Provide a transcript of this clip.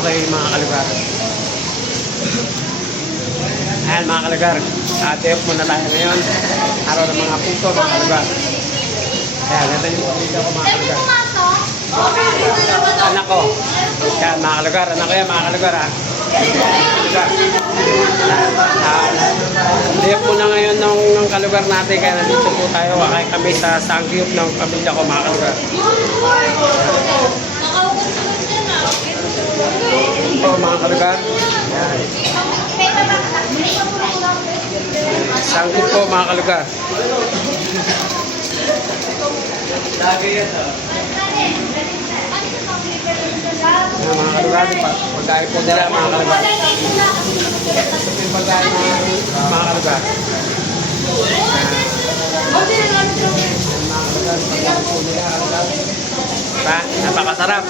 Okay mga kalugar. Ayan mga kalugar. Day off muna tayo ngayon. Araw ng mga puto mga kalugar. Ayan, ito yung pamilya ko mga kalugar. Anak ko. Ayan mga kalugar. Anak ko yan mga kalugar ha. Day off muna ngayon ng kalugar natin. Kaya nandito po tayo. Kaya kami sa sangyup ng pamilya ko mga kalugar. Ito mga kalugar. Ayan. Sangyup po mga kalugar. Mga kalugar, pagkain po nila mga kalugar. Ito yung pagkain mga kalugar. Napakasarap.